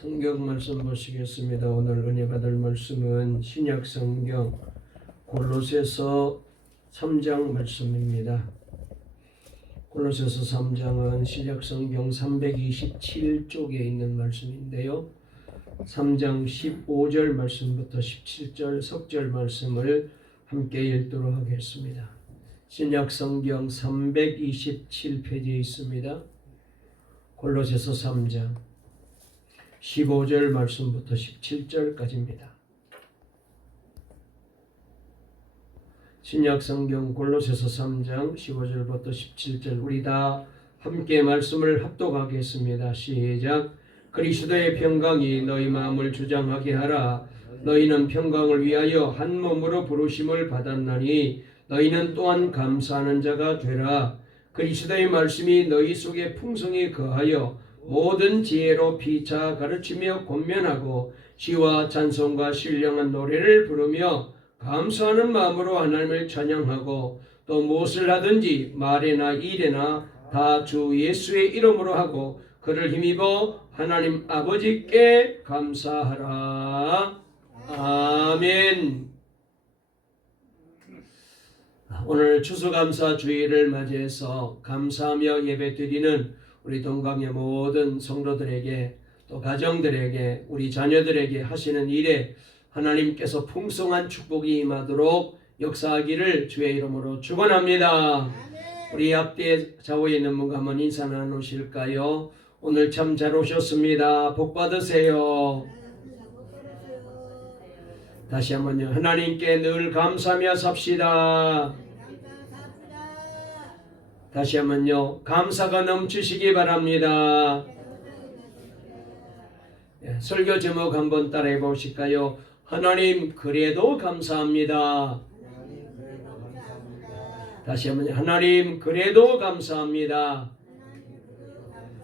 성경 말씀 보시겠습니다. 오늘 은혜 받을 말씀은 신약 성경 골로새서 3장 말씀입니다. 골로새서 3장은 신약 성경 327쪽에 있는 말씀인데요. 3장 15절 말씀부터 17절 석절 말씀을 함께 읽도록 하겠습니다. 신약 성경 327페이지에 있습니다. 골로새서 3장 15절 말씀부터 17절까지입니다. 신약 성경 골로새서 3장 15절부터 17절 우리 다 함께 말씀을 합독하겠습니다. 시작. 그리스도의 평강이 너희 마음을 주장하게 하라. 너희는 평강을 위하여 한 몸으로 부르심을 받았나니 너희는 또한 감사하는 자가 되라. 그리스도의 말씀이 너희 속에 풍성히 거하여 모든 지혜로 피차 가르치며 권면하고 시와 찬송과 신령한 노래를 부르며 감사하는 마음으로 하나님을 찬양하고 또 무엇을 하든지 말이나 일이나 다 주 예수의 이름으로 하고 그를 힘입어 하나님 아버지께 감사하라. 아멘. 오늘 추수감사 주일을 맞이해서 감사하며 예배드리는 우리 동강의 모든 성도들에게 또 가정들에게 우리 자녀들에게 하시는 일에 하나님께서 풍성한 축복이 임하도록 역사하기를 주의 이름으로 축원합니다. 우리 앞뒤에 좌우에 있는 분과 한번 인사 나누실까요? 오늘 참 잘 오셨습니다. 복 받으세요. 다시 한번요. 하나님께 늘 감사하며 삽시다. 다시 한번요. 감사가 넘치시기 바랍니다. 설교 제목 한번 따라해 보실까요? 하나님 그래도 감사합니다. 다시 한번 하나님 그래도 감사합니다.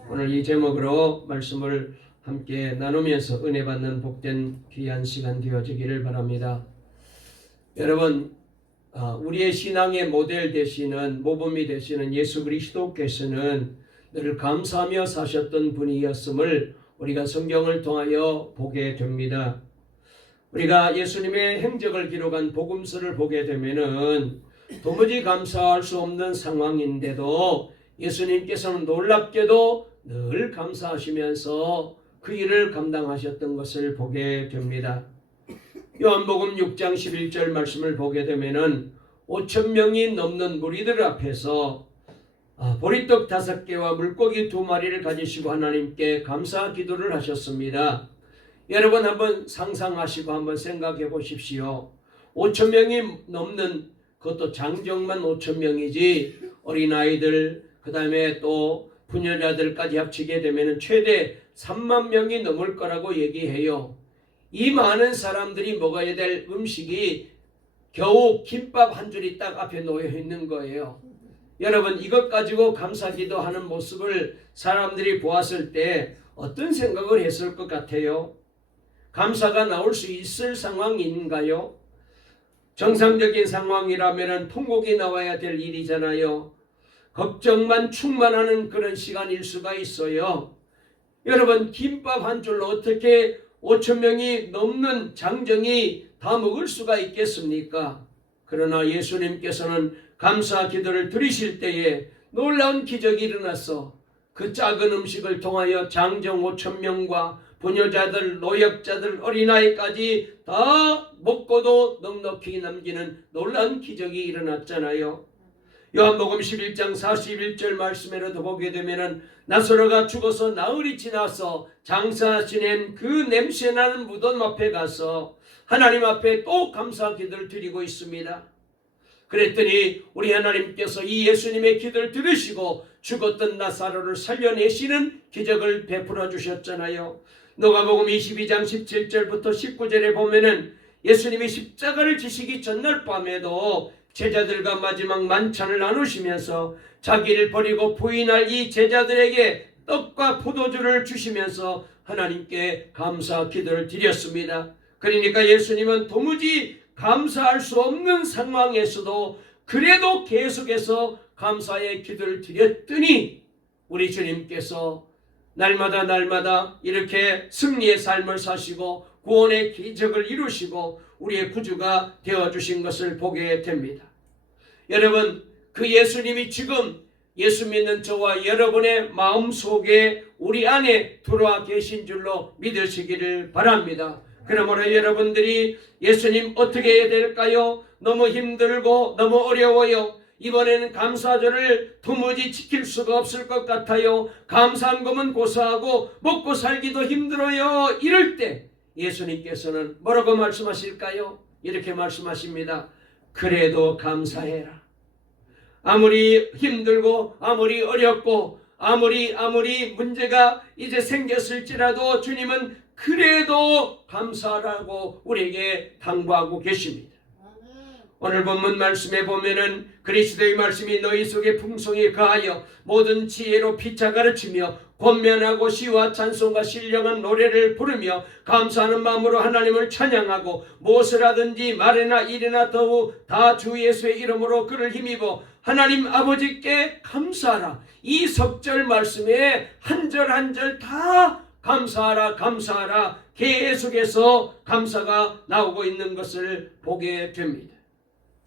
오늘 이 제목으로 말씀을 함께 나누면서 은혜 받는 복된 귀한 시간 되어지기를 바랍니다. 여러분 우리의 신앙의 모델 되시는 모범이 되시는 예수 그리스도께서는 늘 감사하며 사셨던 분이었음을 우리가 성경을 통하여 보게 됩니다. 우리가 예수님의 행적을 기록한 복음서를 보게 되면은 도무지 감사할 수 없는 상황인데도 예수님께서는 놀랍게도 늘 감사하시면서 그 일을 감당하셨던 것을 보게 됩니다. 요한복음 6장 11절 말씀을 보게 되면은 5,000명이 넘는 무리들 앞에서 보리떡 5개와 물고기 2마리를 가지시고 하나님께 감사 기도를 하셨습니다. 여러분 한번 상상하시고 한번 생각해 보십시오. 5,000명이 넘는 그것도 장정만 5,000명이지 어린아이들 그 다음에 또 부녀자들까지 합치게 되면 최대 3만 명이 넘을 거라고 얘기해요. 이 많은 사람들이 먹어야 될 음식이 겨우 김밥 한 줄이 딱 앞에 놓여 있는 거예요. 여러분 이것 가지고 감사기도 하는 모습을 사람들이 보았을 때 어떤 생각을 했을 것 같아요? 감사가 나올 수 있을 상황인가요? 정상적인 상황이라면 통곡이 나와야 될 일이잖아요. 걱정만 충만하는 그런 시간일 수가 있어요. 여러분 김밥 한 줄로 어떻게 5,000명이 넘는 장정이 다 먹을 수가 있겠습니까? 그러나 예수님께서는 감사 기도를 드리실 때에 놀라운 기적이 일어났어. 그 작은 음식을 통하여 장정 5,000명과 부녀자들, 노약자들, 어린아이까지 다 먹고도 넉넉히 남기는 놀라운 기적이 일어났잖아요. 요한복음 11장 41절 말씀에라도 보게 되면은 나사로가 죽어서 나흘이 지나서 장사 지낸 그 냄새나는 무덤 앞에 가서 하나님 앞에 또 감사 기도를 드리고 있습니다. 그랬더니 우리 하나님께서 이 예수님의 기도를 들으시고 죽었던 나사로를 살려내시는 기적을 베풀어 주셨잖아요. 누가복음 22장 17절부터 19절에 보면은 예수님이 십자가를 지시기 전날 밤에도 제자들과 마지막 만찬을 나누시면서 자기를 버리고 부인할 이 제자들에게 떡과 포도주를 주시면서 하나님께 감사 기도를 드렸습니다. 그러니까 예수님은 도무지 감사할 수 없는 상황에서도 그래도 계속해서 감사의 기도를 드렸더니 우리 주님께서 날마다 날마다 이렇게 승리의 삶을 사시고 구원의 기적을 이루시고 우리의 구주가 되어주신 것을 보게 됩니다. 여러분, 그 예수님이 지금 예수 믿는 저와 여러분의 마음속에 우리 안에 들어와 계신 줄로 믿으시기를 바랍니다. 그러므로 여러분들이 예수님 어떻게 해야 될까요? 너무 힘들고 너무 어려워요. 이번에는 감사절을 도무지 지킬 수가 없을 것 같아요. 감사한금은 고사하고 먹고 살기도 힘들어요. 이럴 때 예수님께서는 뭐라고 말씀하실까요? 이렇게 말씀하십니다. 그래도 감사해라. 아무리 힘들고 아무리 어렵고 아무리 문제가 이제 생겼을지라도 주님은 그래도 감사하라고 우리에게 당부하고 계십니다. 오늘 본문 말씀에 보면은 그리스도의 말씀이 너희 속에 풍성히 거하여 모든 지혜로 피차 가르치며 권면하고 시와 찬송과 신령한 노래를 부르며 감사하는 마음으로 하나님을 찬양하고 무엇을 하든지 말이나 일이나 더욱 다 주 예수의 이름으로 그를 힘입어 하나님 아버지께 감사하라. 이 석절 말씀에 한 절 한 절 다 감사하라 감사하라 계속해서 감사가 나오고 있는 것을 보게 됩니다.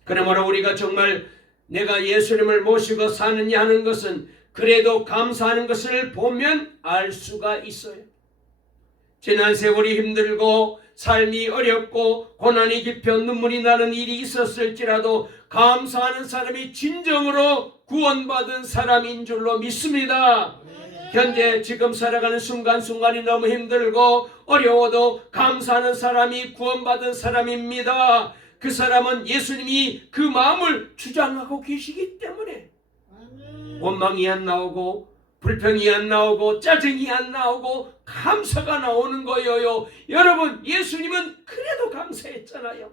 그러므로 우리가 정말 내가 예수님을 모시고 사느냐 하는 것은 그래도 감사하는 것을 보면 알 수가 있어요. 지난 세월이 힘들고 삶이 어렵고 고난이 깊어 눈물이 나는 일이 있었을지라도 감사하는 사람이 진정으로 구원받은 사람인 줄로 믿습니다. 현재 지금 살아가는 순간순간이 너무 힘들고 어려워도 감사하는 사람이 구원받은 사람입니다. 그 사람은 예수님이 그 마음을 주장하고 계시기 때문에 원망이 안 나오고 불평이 안 나오고 짜증이 안 나오고 감사가 나오는 거예요. 여러분, 예수님은 그래도 감사했잖아요.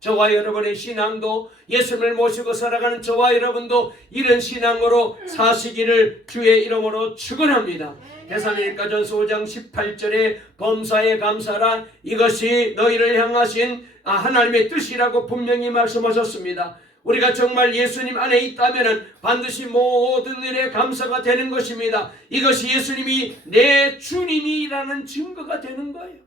저와 여러분의 신앙도 예수님을 모시고 살아가는 저와 여러분도 이런 신앙으로 사시기를 주의 이름으로 축원합니다. 데살로니가전서 5장 18절에 범사에 감사라 이것이 너희를 향하신 하나님의 뜻이라고 분명히 말씀하셨습니다. 우리가 정말 예수님 안에 있다면 반드시 모든 일에 감사가 되는 것입니다. 이것이 예수님이 내 주님이라는 증거가 되는 거예요.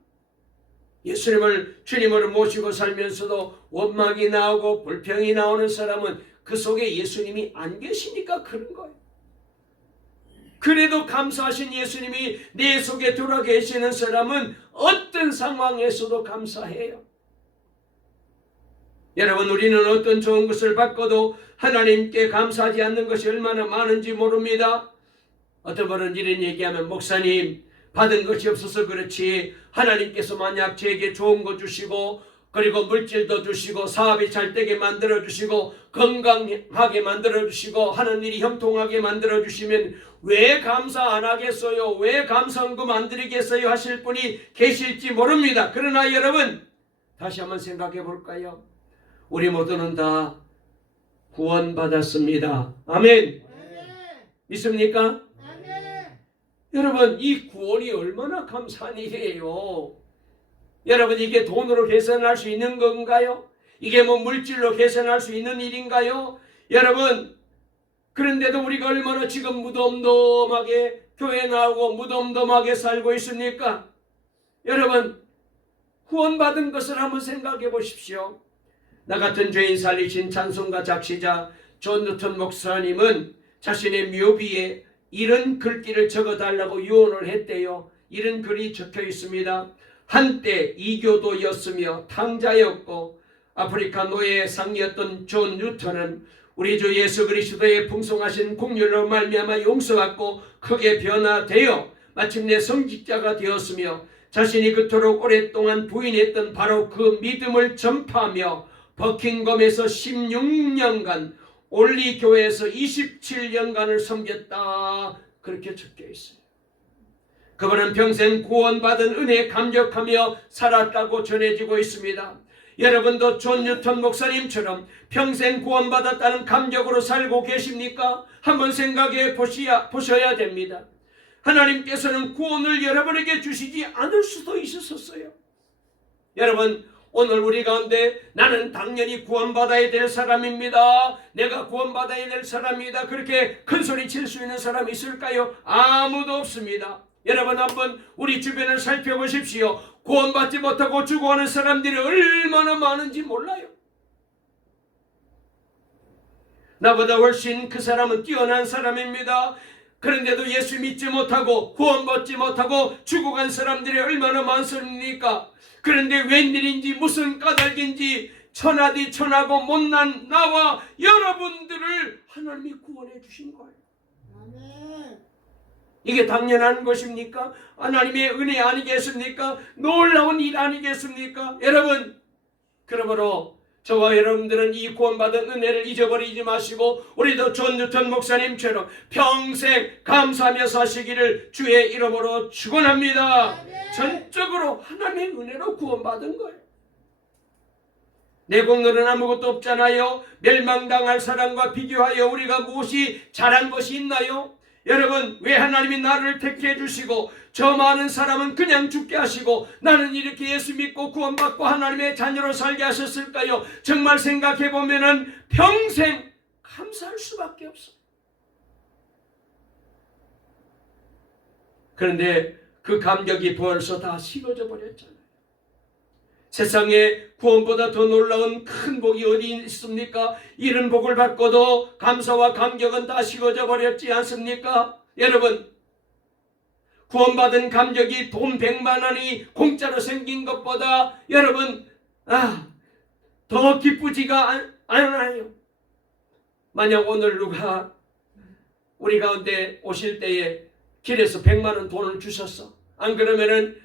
예수님을 주님으로 모시고 살면서도 원망이 나오고 불평이 나오는 사람은 그 속에 예수님이 안 계시니까 그런 거예요. 그래도 감사하신 예수님이 내 속에 들어와 계시는 사람은 어떤 상황에서도 감사해요. 여러분, 우리는 어떤 좋은 것을 받고도 하나님께 감사하지 않는 것이 얼마나 많은지 모릅니다. 어떤 분은 이런 얘기하면 목사님 받은 것이 없어서 그렇지 하나님께서 만약 저에게 좋은 거 주시고 그리고 물질도 주시고 사업이 잘 되게 만들어 주시고 건강하게 만들어 주시고 하는 일이 형통하게 만들어 주시면 왜 감사 안 하겠어요? 왜 감사헌금 안 드리겠어요? 하실 분이 계실지 모릅니다. 그러나 여러분 다시 한번 생각해 볼까요? 우리 모두는 다 구원받았습니다. 아멘. 믿습니까? 여러분, 이 구원이 얼마나 감사한 일이에요. 여러분, 이게 돈으로 계산할 수 있는 건가요? 이게 뭐 물질로 계산할 수 있는 일인가요? 여러분, 그런데도 우리가 얼마나 지금 무덤덤하게 교회 나오고 무덤덤하게 살고 있습니까? 여러분, 구원받은 것을 한번 생각해 보십시오. 나 같은 죄인 살리신 찬송가 작시자 존 뉴턴 목사님은 자신의 묘비에 이런 글귀를 적어달라고 유언을 했대요. 이런 글이 적혀 있습니다. 한때 이교도였으며 탕자였고 아프리카 노예상이었던 존 뉴턴은 우리 주 예수 그리스도의 풍성하신 국률로 말미암아 용서받고 크게 변화되어 마침내 성직자가 되었으며 자신이 그토록 오랫동안 부인했던 바로 그 믿음을 전파하며 버킹엄에서 16년간 올리 교회에서 27년간을 섬겼다. 그렇게 적혀 있어요. 그분은 평생 구원받은 은혜에 감격하며 살았다고 전해지고 있습니다. 여러분도 존 뉴턴 목사님처럼 평생 구원받았다는 감격으로 살고 계십니까? 한번 생각해 보셔야 됩니다. 하나님께서는 구원을 여러분에게 주시지 않을 수도 있었어요. 여러분, 오늘 우리 가운데 나는 당연히 구원받아야 될 사람입니다. 내가 구원받아야 될 사람이다. 그렇게 큰소리 칠 수 있는 사람이 있을까요? 아무도 없습니다. 여러분 한번 우리 주변을 살펴보십시오. 구원받지 못하고 죽어가는 사람들이 얼마나 많은지 몰라요. 나보다 훨씬 그 사람은 뛰어난 사람입니다. 그런데도 예수 믿지 못하고 구원받지 못하고 죽어간 사람들이 얼마나 많습니까? 그런데 웬일인지 무슨 까닭인지 천하디 천하고 못난 나와 여러분들을 하나님이 구원해 주신 거예요. 아멘. 이게 당연한 것입니까? 하나님의 은혜 아니겠습니까? 놀라운 일 아니겠습니까? 여러분, 그러므로 저와 여러분들은 이 구원받은 은혜를 잊어버리지 마시고 우리도 존 뉴턴 목사님처럼 평생 감사하며 사시기를 주의 이름으로 축원합니다. 전적으로 하나님의 은혜로 구원받은 거예요. 내 공로는 아무것도 없잖아요. 멸망당할 사람과 비교하여 우리가 무엇이 잘한 것이 있나요? 여러분, 왜 하나님이 나를 택해 주시고 저 많은 사람은 그냥 죽게 하시고 나는 이렇게 예수 믿고 구원받고 하나님의 자녀로 살게 하셨을까요? 정말 생각해 보면은 평생 감사할 수밖에 없어요. 그런데 그 감격이 벌써 다 식어져 버렸잖아요. 세상에 구원보다 더 놀라운 큰 복이 어디 있습니까? 이런 복을 받고도 감사와 감격은 다 식어져 버렸지 않습니까? 여러분, 구원받은 감격이 돈 100만 원이 공짜로 생긴 것보다 여러분 더 기쁘지가 않아요. 만약 오늘 누가 우리 가운데 오실 때에 길에서 100만 원 돈을 주셨어. 안 그러면은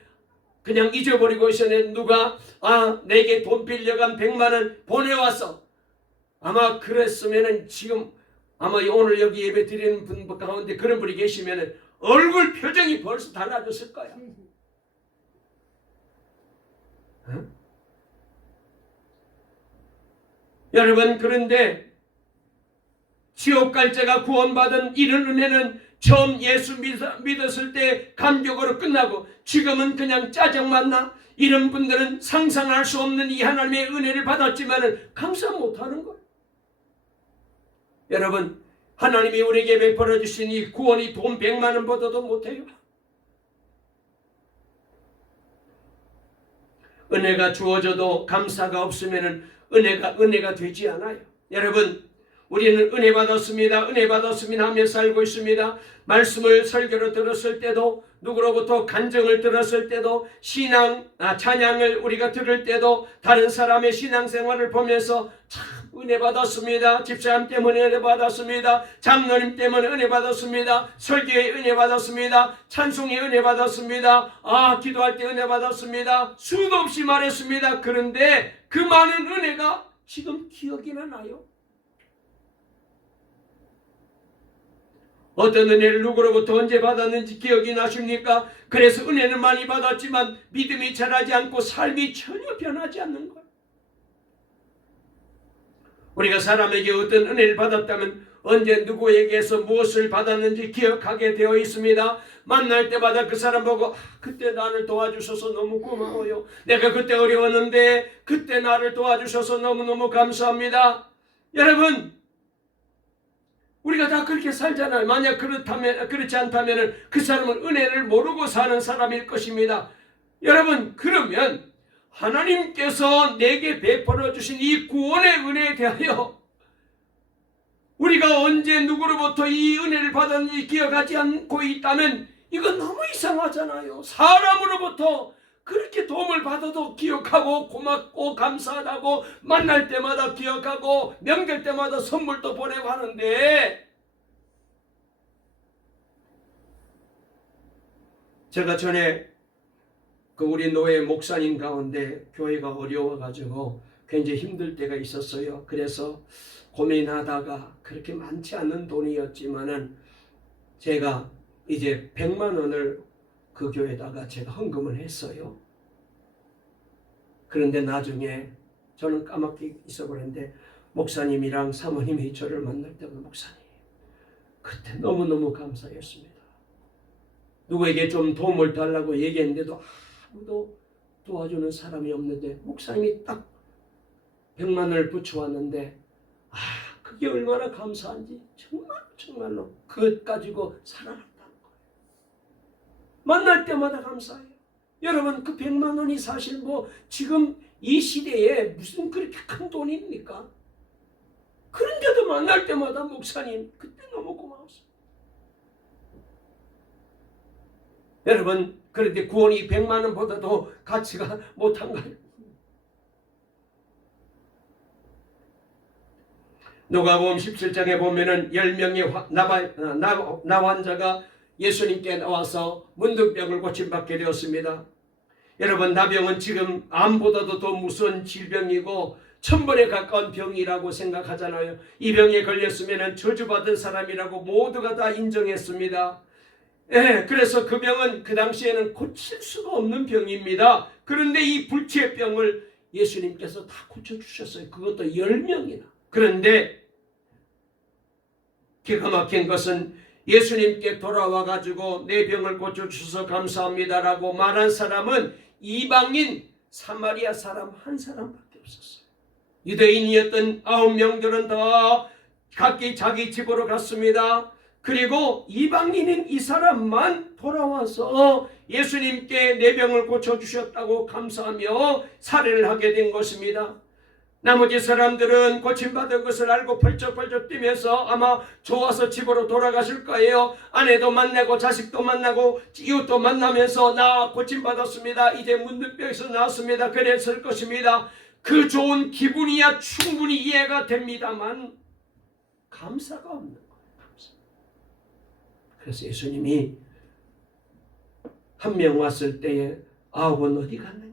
그냥 잊어버리고 있었는데 누가 내게 돈 빌려간 100만 원 보내왔어. 아마 그랬으면은 지금 아마 오늘 여기 예배 드리는 분 가운데 그런 분이 계시면은 얼굴 표정이 벌써 달라졌을 거야. 여러분, 그런데 지옥 갈 자가 구원받은 이런 은혜는 처음 예수 믿었을 때 감격으로 끝나고 지금은 그냥 짜증만 나. 이런 분들은 상상할 수 없는 이 하나님의 은혜를 받았지만 감사 못하는 거예요. 여러분, 하나님이 우리에게 베풀어 주신 이 구원이 돈 100만 원보다도 못해요. 은혜가 주어져도 감사가 없으면 은혜가 되지 않아요. 여러분, 우리는 은혜 받았습니다. 은혜 받았습니다 하며 살고 있습니다. 말씀을 설교로 들었을 때도 누구로부터 간증을 들었을 때도 찬양을 우리가 들을 때도 다른 사람의 신앙생활을 보면서 참 은혜 받았습니다. 집사님 때문에 은혜 받았습니다. 장로님 때문에 은혜 받았습니다. 설교에 은혜 받았습니다. 찬송에 은혜 받았습니다. 기도할 때 은혜 받았습니다. 수도 없이 말했습니다. 그런데 그 많은 은혜가 지금 기억이나 나요? 어떤 은혜를 누구로부터 언제 받았는지 기억이 나십니까? 그래서 은혜는 많이 받았지만 믿음이 자라지 않고 삶이 전혀 변하지 않는 거예요. 우리가 사람에게 어떤 은혜를 받았다면 언제 누구에게서 무엇을 받았는지 기억하게 되어 있습니다. 만날 때마다 그 사람 보고 그때 나를 도와주셔서 너무 고마워요. 내가 그때 어려웠는데 그때 나를 도와주셔서 너무너무 감사합니다. 여러분, 우리가 다 그렇게 살잖아요. 만약 그렇지 않다면 그 사람은 은혜를 모르고 사는 사람일 것입니다. 여러분, 그러면 하나님께서 내게 베풀어 주신 이 구원의 은혜에 대하여 우리가 언제 누구로부터 이 은혜를 받았는지 기억하지 않고 있다면 이건 너무 이상하잖아요. 사람으로부터 그렇게 도움을 받아도 기억하고 고맙고 감사하다고 만날 때마다 기억하고 명절 때마다 선물도 보내고 하는데, 제가 전에 우리 노예 목사님 가운데 교회가 어려워가지고 굉장히 힘들 때가 있었어요. 그래서 고민하다가 그렇게 많지 않은 돈이었지만은 제가 이제 100만 원을 그 교회에다가 제가 헌금을 했어요. 그런데 나중에 저는 까맣게 있어버렸는데 목사님이랑 사모님이 저를 만날 때마다 목사님, 그때 너무너무 감사했습니다. 누구에게 좀 도움을 달라고 얘기했는데도 아무도 도와주는 사람이 없는데 목사님이 딱 100만 원을 붙여왔는데 그게 얼마나 감사한지 정말로 그것 가지고 살아났다는 거예요. 만날 때마다 감사해요. 여러분, 그 100만 원이 사실 뭐 지금 이 시대에 무슨 그렇게 큰 돈입니까? 그런데도 만날 때마다 목사님 그때 너무 고마웠어요. 여러분, 그런데 구원이 100만 원보다도 가치가 못한가요? 누가복음 17장에 보면은 10명의 나환자가 예수님께 나와서 문둥병을 고침받게 되었습니다. 여러분, 나병은 지금 암보다도 더 무서운 질병이고 천벌에 가까운 병이라고 생각하잖아요. 이 병에 걸렸으면 저주받은 사람이라고 모두가 다 인정했습니다. 그래서 그 병은 그 당시에는 고칠 수가 없는 병입니다. 그런데 이 불치의 병을 예수님께서 다 고쳐주셨어요. 그것도 10명이나. 그런데 기가 막힌 것은 예수님께 돌아와 가지고 내 병을 고쳐주셔서 감사합니다라고 말한 사람은 이방인 사마리아 사람 한 사람밖에 없었어요. 유대인이었던 9명들은 다 각기 자기 집으로 갔습니다. 그리고 이방인인 이 사람만 돌아와서 예수님께 내 병을 고쳐주셨다고 감사하며 살해를 하게 된 것입니다. 나머지 사람들은 고침받은 것을 알고 펄쩍펄쩍 뛰면서 아마 좋아서 집으로 돌아가실 거예요. 아내도 만나고 자식도 만나고 이웃도 만나면서 나 고침받았습니다. 이제 문둥병에서 나왔습니다. 그랬을 것입니다. 그 좋은 기분이야 충분히 이해가 됩니다만 감사가 없는 거예요. 감사. 그래서 예수님이 한 명 왔을 때에 9은 어디 갔느냐.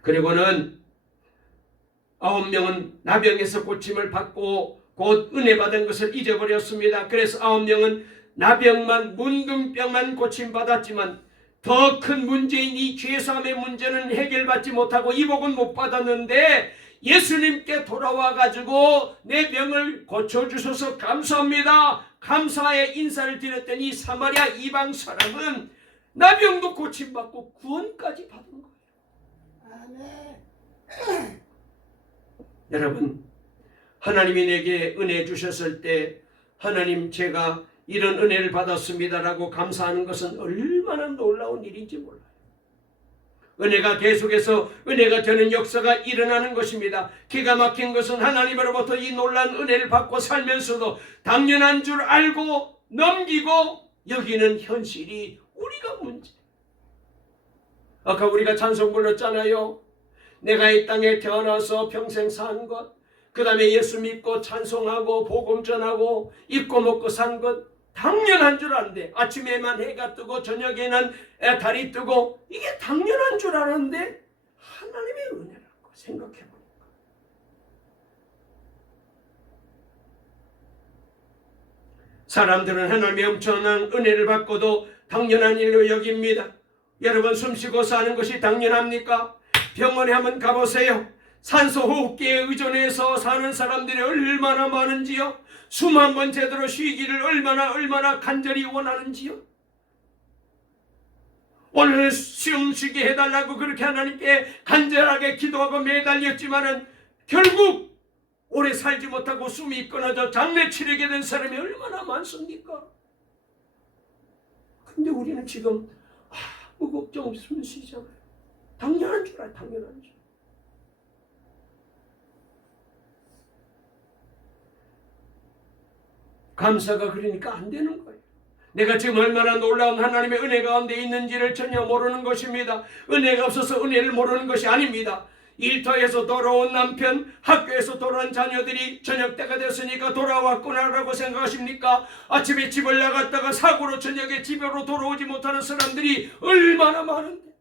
그리고는 9명은 나병에서 고침을 받고 곧 은혜 받은 것을 잊어버렸습니다. 그래서 9명은 나병만 문둥병만 고침받았지만 더 큰 문제인 이 죄사함의 문제는 해결받지 못하고 이복은 못 받았는데 예수님께 돌아와 가지고 내 병을 고쳐주셔서 감사합니다. 감사의 인사를 드렸더니 사마리아 이방 사람은 나병도 고침받고 구원까지 받은 거예요. 아멘. 여러분, 하나님이 내게 은혜 주셨을 때 하나님 제가 이런 은혜를 받았습니다라고 감사하는 것은 얼마나 놀라운 일인지 몰라요. 은혜가 계속해서 은혜가 되는 역사가 일어나는 것입니다. 기가 막힌 것은 하나님으로부터 이 놀라운 은혜를 받고 살면서도 당연한 줄 알고 넘기고 여기는 현실이 우리가 문제. 아까 우리가 찬송 불렀잖아요. 내가 이 땅에 태어나서 평생 산 것, 그 다음에 예수 믿고 찬송하고 복음 전하고 입고 먹고 산 것 당연한 줄 아는데 아침에만 해가 뜨고 저녁에는 달이 뜨고 이게 당연한 줄 아는데 하나님의 은혜라고 생각해보니까 사람들은 하나님의 엄청난 은혜를 받고도 당연한 일로 여깁니다. 여러분, 숨쉬고 사는 것이 당연합니까? 병원에 한번 가보세요. 산소호흡기에 의존해서 사는 사람들이 얼마나 많은지요. 숨 한 번 제대로 쉬기를 얼마나 간절히 원하는지요. 오늘 숨 쉬게 해달라고 그렇게 하나님께 간절하게 기도하고 매달렸지만은 결국 오래 살지 못하고 숨이 끊어져 장례 치르게 된 사람이 얼마나 많습니까? 근데 우리는 지금 무걱정 숨 쉬잖아요. 당연한 줄 알아요. 당연한 줄. 감사가 그러니까 안 되는 거예요. 내가 지금 얼마나 놀라운 하나님의 은혜 가운데 있는지를 전혀 모르는 것입니다. 은혜가 없어서 은혜를 모르는 것이 아닙니다. 일터에서 돌아온 남편, 학교에서 돌아온 자녀들이 저녁 때가 됐으니까 돌아왔구나라고 생각하십니까? 아침에 집을 나갔다가 사고로 저녁에 집으로 돌아오지 못하는 사람들이 얼마나 많은데.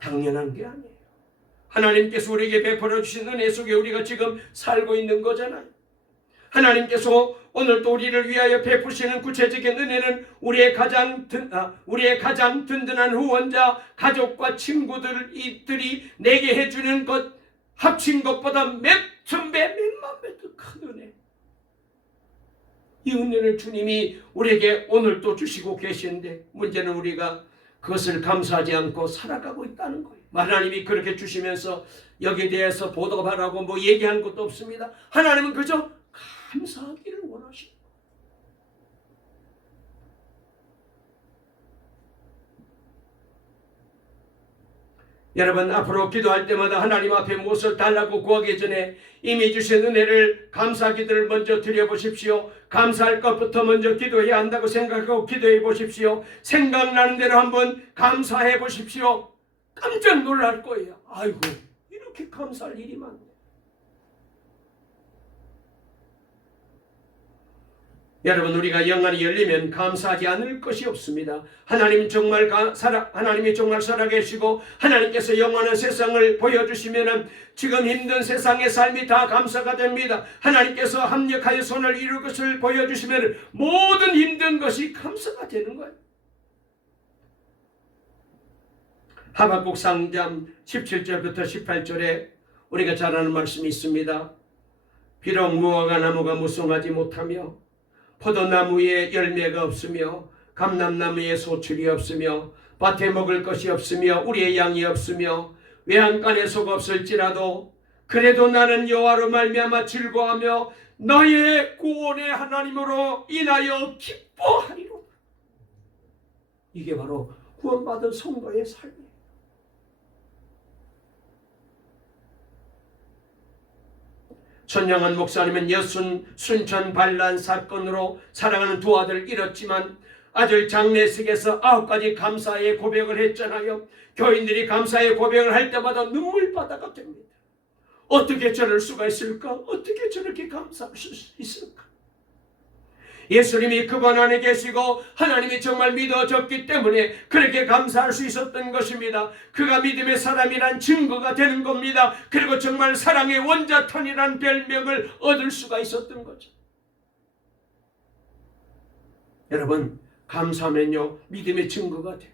당연한 게 아니에요. 하나님께서 우리에게 베풀어 주신 은혜 속에 우리가 지금 살고 있는 거잖아요. 하나님께서 오늘 또 우리를 위하여 베푸시는 구체적인 은혜는 우리의 가장 든든한 후원자, 가족과 친구들이 내게 해주는 것 합친 것보다 몇 천 배, 몇만 배 더 큰 은혜. 이 은혜를 주님이 우리에게 오늘 또 주시고 계시는데 문제는 우리가 그것을 감사하지 않고 살아가고 있다는 거예요. 하나님이 그렇게 주시면서 여기에 대해서 보답하라고 얘기한 것도 없습니다. 하나님은 그저 감사하기를 원하십니다. 여러분, 앞으로 기도할 때마다 하나님 앞에 무엇을 달라고 구하기 전에 이미 주신 은혜를 감사 기도를 먼저 드려보십시오. 감사할 것부터 먼저 기도해야 한다고 생각하고 기도해 보십시오. 생각나는 대로 한번 감사해 보십시오. 깜짝 놀랄 거예요. 아이고, 이렇게 감사할 일이 많네. 여러분, 우리가 영안이 열리면 감사하지 않을 것이 없습니다. 하나님이 정말 살아계시고 하나님께서 영원한 세상을 보여주시면 지금 힘든 세상의 삶이 다 감사가 됩니다. 하나님께서 합력하여 손을 이룰 것을 보여주시면 모든 힘든 것이 감사가 되는 거예요. 하박국 3장 17절부터 18절에 우리가 잘 아는 말씀이 있습니다. 비록 무화과 나무가 무성하지 못하며 포도나무에 열매가 없으며 감람나무에 소출이 없으며 밭에 먹을 것이 없으며 우리의 양이 없으며 외양간에 속 없을지라도 그래도 나는 여호와로 말미암아 즐거워하며 너의 구원의 하나님으로 인하여 기뻐하리로다. 이게 바로 구원받은 성도의 삶이에요. 천영한 목사님은 여순 순천 반란 사건으로 사랑하는 두 아들을 잃었지만 아들 장례식에서 9가지 감사의 고백을 했잖아요. 교인들이 감사의 고백을 할 때마다 눈물바다가 됩니다. 어떻게 저럴 수가 있을까? 어떻게 저렇게 감사할 수 있을까? 예수님이 그분 안에 계시고 하나님이 정말 믿어졌기 때문에 그렇게 감사할 수 있었던 것입니다. 그가 믿음의 사람이란 증거가 되는 겁니다. 그리고 정말 사랑의 원자탄이란 별명을 얻을 수가 있었던 거죠. 여러분, 감사하면요 믿음의 증거가 돼요.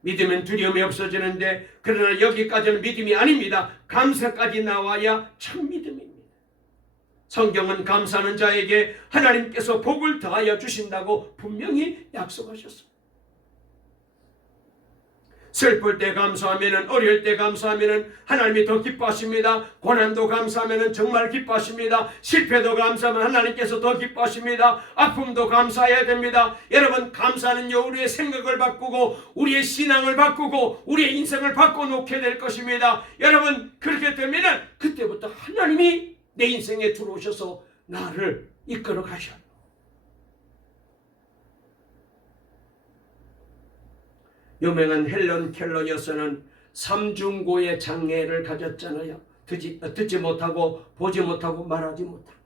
믿으면 두려움이 없어지는데 그러나 여기까지는 믿음이 아닙니다. 감사까지 나와야 참 믿음입니다. 성경은 감사하는 자에게 하나님께서 복을 더하여 주신다고 분명히 약속하셨습니다. 슬플 때 감사하면, 어려울 때 감사하면 하나님이 더 기뻐하십니다. 고난도 감사하면 정말 기뻐하십니다. 실패도 감사하면 하나님께서 더 기뻐하십니다. 아픔도 감사해야 됩니다. 여러분, 감사는요 우리의 생각을 바꾸고 우리의 신앙을 바꾸고 우리의 인생을 바꿔놓게 될 것입니다. 여러분, 그렇게 되면 그때부터 하나님이 내 인생에 들어오셔서 나를 이끌어 가셔요. 유명한 헬런 켈러 여사는 삼중고의 장애를 가졌잖아요. 듣지 못하고 보지 못하고 말하지 못하고.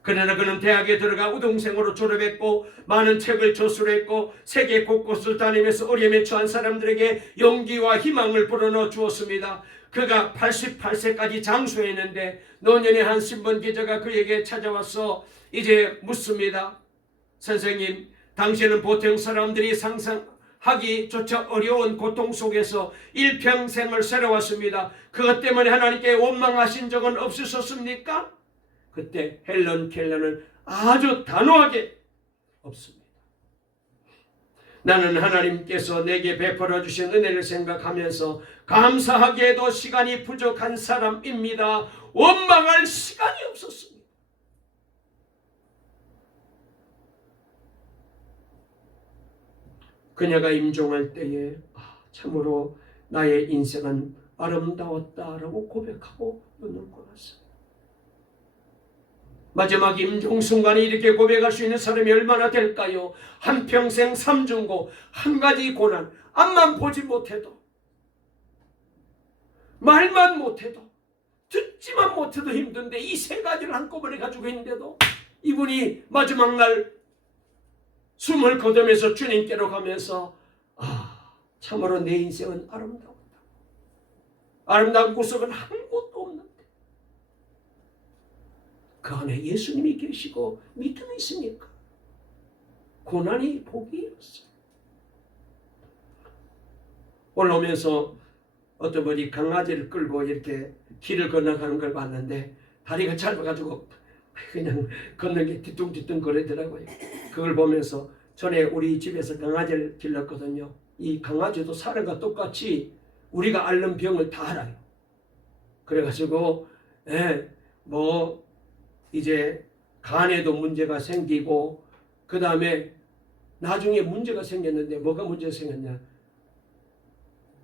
그러나 그는 대학에 들어가 우등생으로 졸업했고 많은 책을 저술했고 세계 곳곳을 다니면서 어려움에 처한 사람들에게 용기와 희망을 불어넣어 주었습니다. 그가 88세까지 장수했는데 노년에 한 신문 기자가 그에게 찾아와서 이제 묻습니다. 선생님, 당신은 보통 사람들이 상상하기조차 어려운 고통 속에서 일평생을 살아왔습니다. 그것 때문에 하나님께 원망하신 적은 없으셨습니까? 그때 헬런 켈러는 아주 단호하게 없습니다. 나는 하나님께서 내게 베풀어 주신 은혜를 생각하면서 감사하게도 시간이 부족한 사람입니다. 원망할 시간이 없었습니다. 그녀가 임종할 때에 참으로 나의 인생은 아름다웠다라고 고백하고 눈을 감았습니다. 마지막 임종 순간에 이렇게 고백할 수 있는 사람이 얼마나 될까요? 한평생 삼중고, 한 가지 고난, 앞만 보지 못해도, 말만 못해도, 듣지만 못해도 힘든데 이 세 가지를 한꺼번에 가지고 있는데도 이분이 마지막 날 숨을 거두면서 주님께로 가면서 참으로 내 인생은 아름다웠다. 아름다운 구석은 한 곳도 없는데 그 안에 예수님이 계시고 믿음이 있으니까 고난이 복이었어요. 올라오면서 어떤 분이 강아지를 끌고 이렇게 길을 건너가는 걸 봤는데 다리가 짧아가지고 그냥 걷는 게 뒤뚱뒤뚱 거리더라고요. 그걸 보면서 전에 우리 집에서 강아지를 길렀거든요. 이 강아지도 사람과 똑같이 우리가 앓는 병을 다 알아요. 그래가지고 이제 간에도 문제가 생기고 그 다음에 나중에 문제가 생겼는데 뭐가 문제가 생겼냐?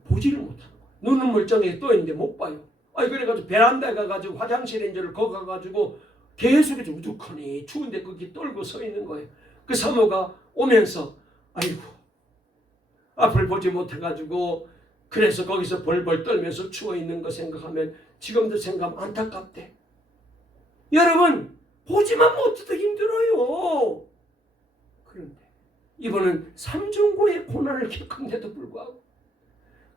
보지를 못하는 거예요. 눈은 멀쩡하게 떠 있는데 못 봐요. 그래가지고 베란다에 가가지고 화장실에 이제 거 가가지고 계속해서 우두커니 추운데 거기 떨고 서 있는 거예요. 그 사모가 오면서 아이고 앞을 보지 못해가지고 그래서 거기서 벌벌 떨면서 추워 있는 거 생각하면 지금도 생각하면 안타깝대. 여러분 보지만 못해도 힘들어요. 그런데 이번은 삼중고의 고난을 겪은데도 불구하고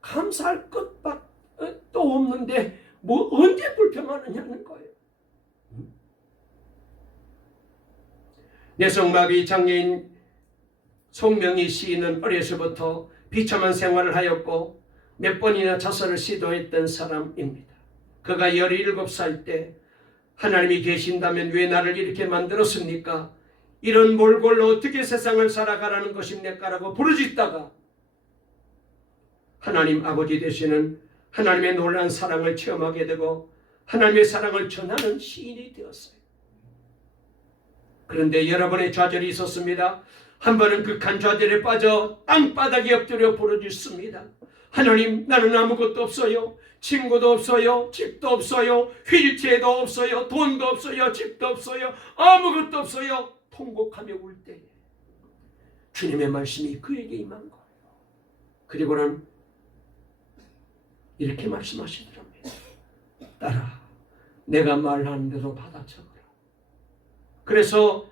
감사할 것밖에 또 없는데 뭐 언제 불평하느냐는 거예요. 뇌성마비 장애인 송명희 시인은 어려서부터 비참한 생활을 하였고 몇 번이나 자살을 시도했던 사람입니다. 그가 17살 때 하나님이 계신다면 왜 나를 이렇게 만들었습니까? 이런 몰골로 어떻게 세상을 살아가라는 것입니까? 라고 부르짖다가 하나님 아버지 되시는 하나님의 놀라운 사랑을 체험하게 되고 하나님의 사랑을 전하는 시인이 되었어요. 그런데 여러분의 좌절이 있었습니다. 한 번은 극한 좌절에 빠져 땅바닥에 엎드려 부르짖습니다. 하나님, 나는 아무것도 없어요. 친구도 없어요. 집도 없어요. 휠체어도 없어요. 돈도 없어요. 집도 없어요. 아무것도 없어요. 통곡하며 울 때 주님의 말씀이 그에게 임한 거예요. 그리고는 이렇게 말씀하시더랍니다. 딸아, 내가 말하는 대로 받아 적어라. 그래서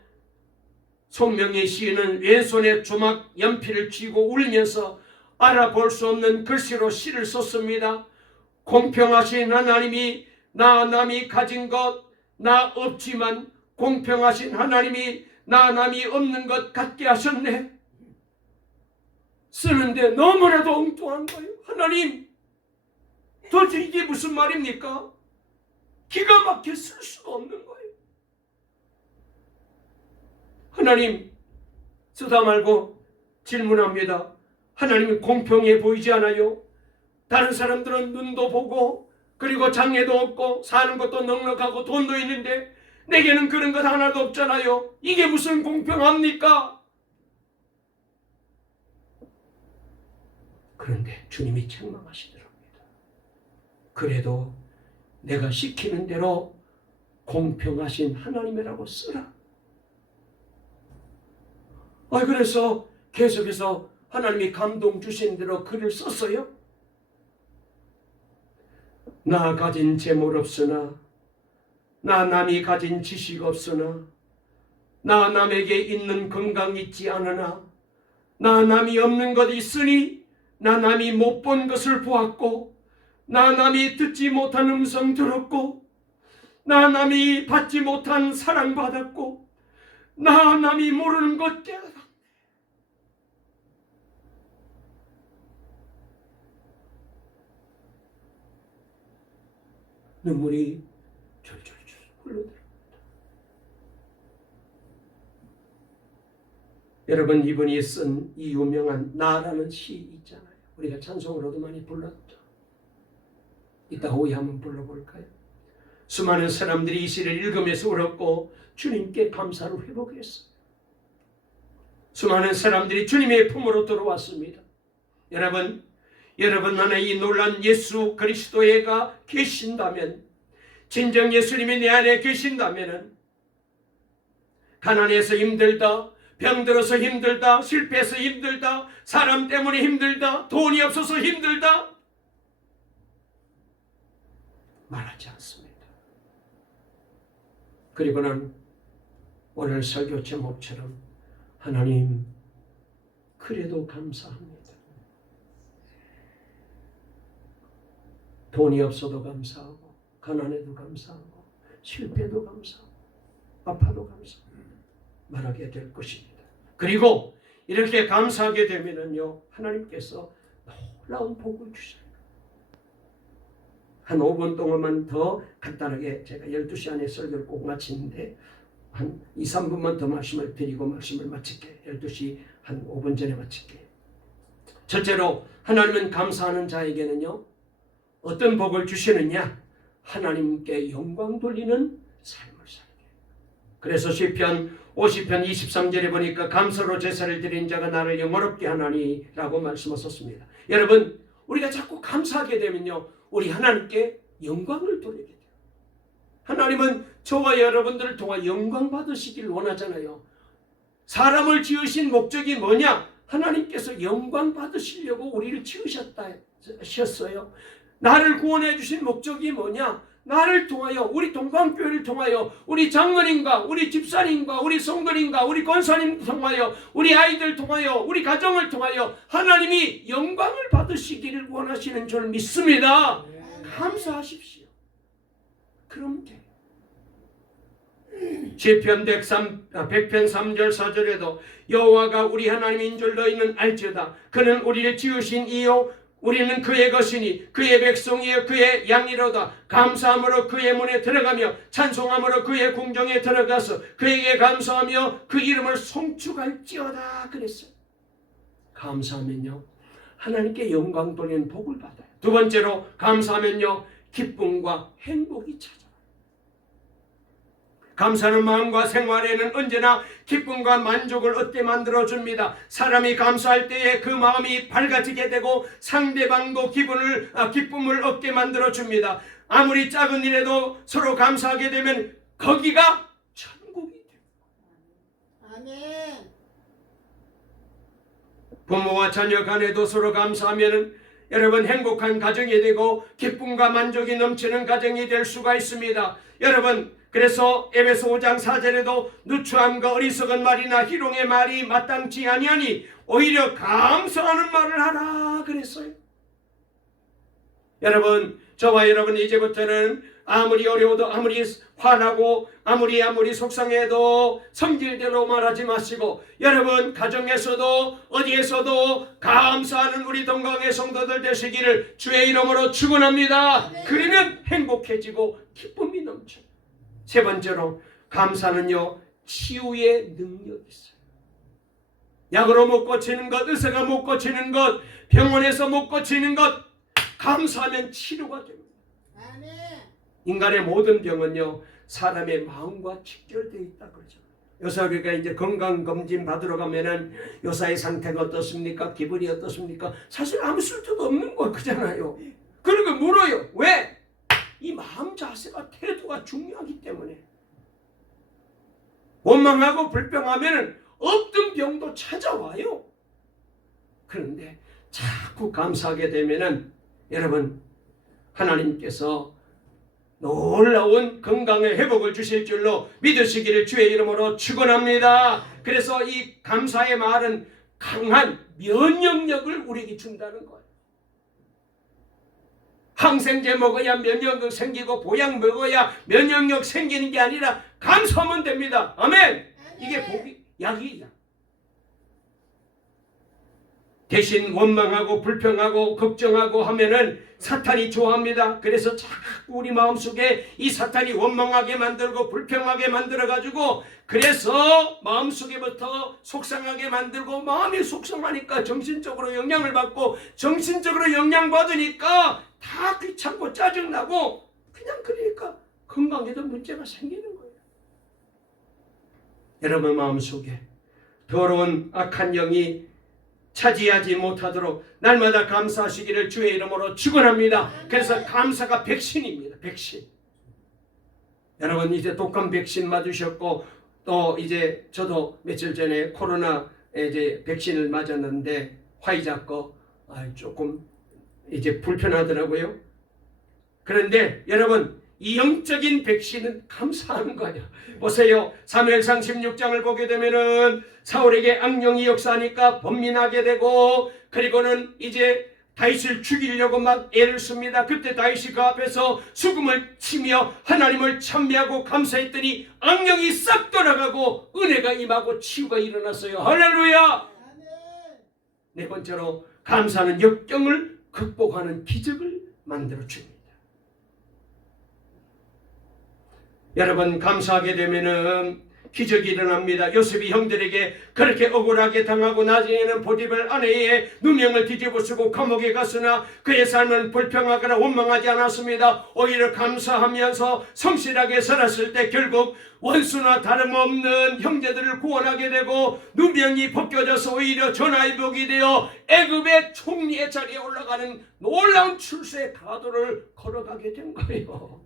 송명희 시인은 왼손에 조막 연필을 쥐고 울면서 알아볼 수 없는 글씨로 시를 썼습니다. 공평하신 하나님이 나 남이 가진 것 나 없지만 공평하신 하나님이 나 남이 없는 것 같게 하셨네. 쓰는데 너무나도 엉뚱한 거예요. 하나님, 도대체 이게 무슨 말입니까? 기가 막혀 쓸 수가 없는 거예요. 하나님, 쓰다 말고 질문합니다. 하나님이 공평해 보이지 않아요? 다른 사람들은 눈도 보고 그리고 장애도 없고 사는 것도 넉넉하고 돈도 있는데 내게는 그런 것 하나도 없잖아요. 이게 무슨 공평합니까? 그런데 주님이 책망하시더랍니다. 그래도 내가 시키는 대로 공평하신 하나님이라고 쓰라. 그래서 계속해서 하나님이 감동 주신 대로 글을 썼어요. 나 가진 재물 없으나 나 남이 가진 지식 없으나 나 남에게 있는 건강 있지 않으나 나 남이 없는 것 있으니 나 남이 못 본 것을 보았고 나 남이 듣지 못한 음성 들었고 나 남이 받지 못한 사랑 받았고 나 남이 모르는 것 깨달았네. 눈물이 졸졸 흘러들어옵니다. 여러분, 이분이 쓴 이 유명한 나라는 시 있잖아요. 우리가 찬송으로도 많이 불렀죠. 이따 후에 한번 불러볼까요? 수많은 사람들이 이 시를 읽으면서 울었고 주님께 감사를 회복했어요. 수많은 사람들이 주님의 품으로 들어왔습니다. 여러분 안에 이 놀란 예수 그리스도가 계신다면, 진정 예수님이 내 안에 계신다면 가난해서 힘들다, 병들어서 힘들다, 실패해서 힘들다, 사람 때문에 힘들다, 돈이 없어서 힘들다 말하지 않습니다. 그리고는 오늘 설교 제목처럼 하나님 그래도 감사합니다. 돈이 없어도 감사하고 가난해도 감사하고 실패도 감사하고 아파도 감사하고 말하게 될 것입니다. 그리고 이렇게 감사하게 되면은요, 하나님께서 놀라운 복을 주셔요. 한 5분 동안만 더 간단하게, 제가 12시 안에 설교를 꼭 마치는데 한 2, 3분만 더 말씀을 드리고 말씀을 마칠게요. 12시 한 5분 전에 마칠게요. 첫째로 하나님은 감사하는 자에게는요 어떤 복을 주시느냐? 하나님께 영광 돌리는 삶을 살게. 그래서 시편 50편 23절에 보니까 감사로 제사를 드린 자가 나를 영화롭게 하나니라고 말씀하셨습니다. 여러분, 우리가 자꾸 감사하게 되면요, 우리 하나님께 영광을 돌리게 돼요. 하나님은 저와 여러분들을 통해 영광 받으시길 원하잖아요. 사람을 지으신 목적이 뭐냐? 하나님께서 영광 받으시려고 우리를 지으셨어요. 나를 구원해 주신 목적이 뭐냐? 나를 통하여, 우리 동방교회를 통하여, 우리 장로님과 우리 집사님과 우리 성도님과 우리 권사님 통하여, 우리 아이들 통하여, 우리 가정을 통하여 하나님이 영광을 받으시기를 원하시는 줄 믿습니다. 감사하십시오. 그럼 돼요. 시편 100편 3절 4절에도 여호와가 우리 하나님인 줄 너희는 알지어다. 그는 우리를 지으신 이요 우리는 그의 것이니 그의 백성이여 그의 양이로다. 감사함으로 그의 문에 들어가며 찬송함으로 그의 궁정에 들어가서 그에게 감사하며 그 이름을 송축할지어다 그랬어요. 감사하면요, 하나님께 영광 돌리는 복을 받아요. 두 번째로 감사하면요, 기쁨과 행복이 찾아와요. 감사하는 마음과 생활에는 언제나 기쁨과 만족을 얻게 만들어줍니다. 사람이 감사할 때에 그 마음이 밝아지게 되고 상대방도 기쁨을 얻게 만들어줍니다. 아무리 작은 일에도 서로 감사하게 되면 거기가 천국이 돼요. 아멘. 부모와 자녀 간에도 서로 감사하면 여러분 행복한 가정이 되고 기쁨과 만족이 넘치는 가정이 될 수가 있습니다. 여러분, 그래서 에베소 5장 4절에도 누추함과 어리석은 말이나 희롱의 말이 마땅치 아니하니 오히려 감사하는 말을 하라 그랬어요. 여러분, 저와 여러분 이제부터는 아무리 어려워도 아무리 화나고 아무리 속상해도 성질대로 말하지 마시고 여러분 가정에서도 어디에서도 감사하는 우리 동강의 성도들 되시기를 주의 이름으로 축원합니다. 그러면 행복해지고 기쁨이 넘쳐요. 세 번째로 감사는요, 치유의 능력이 있어요. 약으로 못 고치는 것, 의사가 못 고치는 것, 병원에서 못 고치는 것, 감사하면 치료가 됩니다. 아멘. 인간의 모든 병은요, 사람의 마음과 직결되어 있다 그러죠. 요새 우리가 이제 건강검진 받으러 가면은 요사의 상태가 어떻습니까? 기분이 어떻습니까? 사실 아무 쓸데도 없는 거잖아요. 그러니까 물어요. 왜? 이 마음 자세가, 태도가 중요하기 때문에. 원망하고 불평하면 없던 병도 찾아와요. 그런데 자꾸 감사하게 되면은 여러분, 하나님께서 놀라운 건강의 회복을 주실 줄로 믿으시기를 주의 이름으로 축원합니다. 그래서 이 감사의 말은 강한 면역력을 우리에게 준다는 거예요. 항생제 먹어야 면역력 생기고 보약 먹어야 면역력 생기는 게 아니라 감사하면 됩니다. 아멘. 이게 복이, 약이야. 대신 원망하고 불평하고 걱정하고 하면은 사탄이 좋아합니다. 그래서 자꾸 우리 마음속에 이 사탄이 원망하게 만들고 불평하게 만들어가지고 그래서 마음속에부터 속상하게 만들고 마음이 속상하니까 정신적으로 영향을 받고 정신적으로 영향받으니까 다 귀찮고 짜증나고 그냥 그러니까 건강에도 문제가 생기는 거예요. 여러분 마음속에 더러운 악한 영이 차지하지 못하도록 날마다 감사하시기를 주의 이름으로 축원합니다. 그래서 감사가 백신입니다. 백신. 여러분 이제 독감 백신 맞으셨고 또 이제 저도 며칠 전에 코로나 이제 백신을 맞았는데 화이자 거 조금 이제 불편하더라고요. 그런데 여러분 이 영적인 백신은 감사하는 거냐. 보세요. 사무엘상 16장을 보게 되면은 사울에게 악령이 역사하니까 번민하게 되고 그리고는 이제 다윗을 죽이려고 막 애를 씁니다. 그때 다윗이 그 앞에서 수금을 치며 하나님을 찬미하고 감사했더니 악령이 싹 돌아가고 은혜가 임하고 치유가 일어났어요. 할렐루야. 네 번째로 감사는 역경을 극복하는 기적을 만들어 줍니다. 여러분 감사하게 되면은 기적이 일어납니다. 요셉이 형들에게 그렇게 억울하게 당하고 나중에는 보디발 아내의 누명을 뒤집어쓰고 감옥에 갔으나 그의 삶은 불평하거나 원망하지 않았습니다. 오히려 감사하면서 성실하게 살았을 때 결국 원수나 다름없는 형제들을 구원하게 되고 누명이 벗겨져서 오히려 전화위복이 되어 애굽의 총리의 자리에 올라가는 놀라운 출세의 가도를 걸어가게 된 거예요.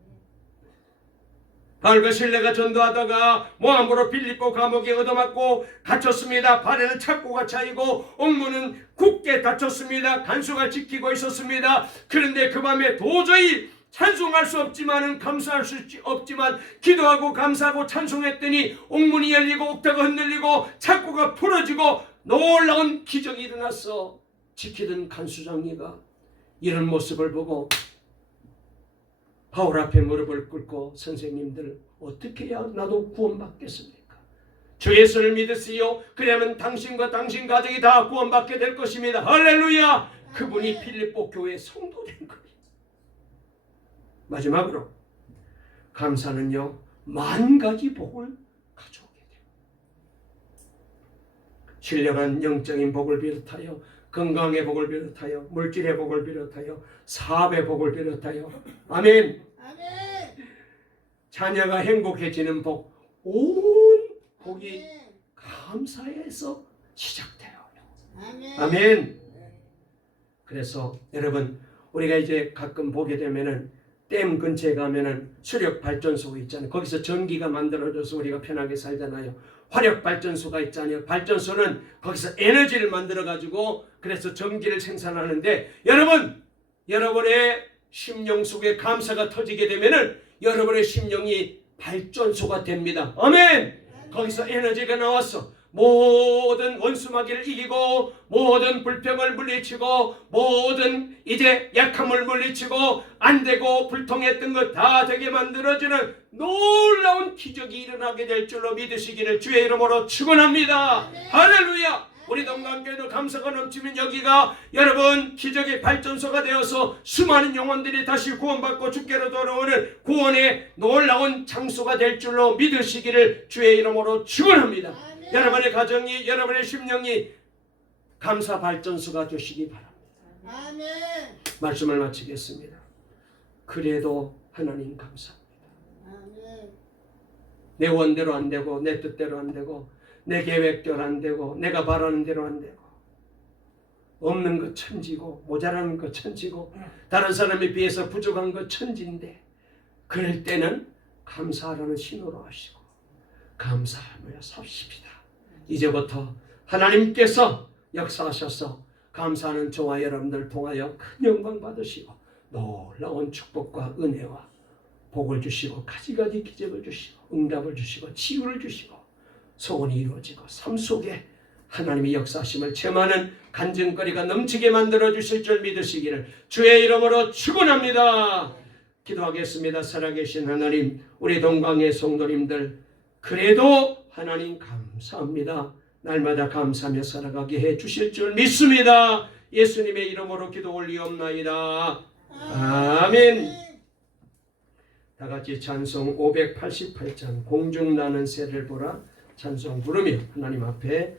바울과 실레가 전도하다가 모함으로 빌립보 감옥에 얻어맞고 갇혔습니다. 발에는 착고가 차이고 옥문은 굳게 닫혔습니다. 간수가 지키고 있었습니다. 그런데 그 밤에 도저히 찬송할 수 없지만은 감사할 수 없지만 기도하고 감사하고 찬송했더니 옥문이 열리고 옥타가 흔들리고 착고가 풀어지고 놀라운 기적이 일어났어. 지키던 간수장이가 이런 모습을 보고 바울 앞에 무릎을 꿇고 선생님들 어떻게 해야 나도 구원받겠습니까? 주 예수를 믿으시오. 그러면 당신과 당신 가족이 다 구원받게 될 것입니다. 할렐루야. 그분이 필립보 교회 성도 된 거예요. 마지막으로 감사는요 10,000가지 복을 가져오게 돼요. 신령한 영적인 복을 비롯하여 건강의 복을 비롯하여 물질의 복을 비롯하여 사업의 복을 비롯하여 아멘. 자녀가 행복해지는 복, 온 복이 감사에서 시작돼요. 아멘. 그래서 여러분 우리가 이제 가끔 보게 되면은 댐 근처에 가면은 수력 발전소가 있잖아요. 거기서 전기가 만들어져서 우리가 편하게 살잖아요. 화력 발전소가 있잖아요. 발전소는 거기서 에너지를 만들어 가지고 그래서 전기를 생산하는데 여러분, 여러분의 심령 속에 감사가 터지게 되면은 여러분의 심령이 발전소가 됩니다. 아멘. 거기서 에너지가 나왔어. 모든 원수마귀를 이기고 모든 불평을 물리치고 모든 이제 약함을 물리치고 안되고 불통했던 것 다 되게 만들어주는 놀라운 기적이 일어나게 될 줄로 믿으시기를 주의 이름으로 축원합니다. 할렐루야. 우리 동강교회도 감사가 넘치면 여기가 여러분 기적의 발전소가 되어서 수많은 영혼들이 다시 구원받고 주께로 돌아오는 구원의 놀라운 장소가 될 줄로 믿으시기를 주의 이름으로 축원합니다. 여러분의 가정이 여러분의 심령이 감사 발전소가 되시기 바랍니다. 아멘. 말씀을 마치겠습니다. 그래도 하나님 감사합니다. 아멘. 내 원대로 안 되고 내 뜻대로 안 되고 내 계획대로 안 되고 내가 바라는 대로 안 되고 없는 것 천지고 모자라는 것 천지고 다른 사람에 비해서 부족한 것 천지인데 그럴 때는 감사하라는 신호로 하시고 감사하며 삽시다. 이제부터 하나님께서 역사하셔서 감사하는 저와 여러분들 통하여 큰 영광 받으시고 놀라운 축복과 은혜와 복을 주시고 가지가지 기적을 주시고 응답을 주시고 치유를 주시고 소원이 이루어지고 삶 속에 하나님의 역사하심을 체험하는 간증거리가 넘치게 만들어 주실 줄 믿으시기를 주의 이름으로 축원합니다. 기도하겠습니다. 살아계신 하나님, 우리 동강의 성도님들 그래도 하나님 감사합니다. 날마다 감사하며 살아가게 해 주실 줄 믿습니다. 예수님의 이름으로 기도 올리옵나이다. 아멘. 다 같이 찬송 588장 공중 나는 새를 보라 찬송 부르며 하나님 앞에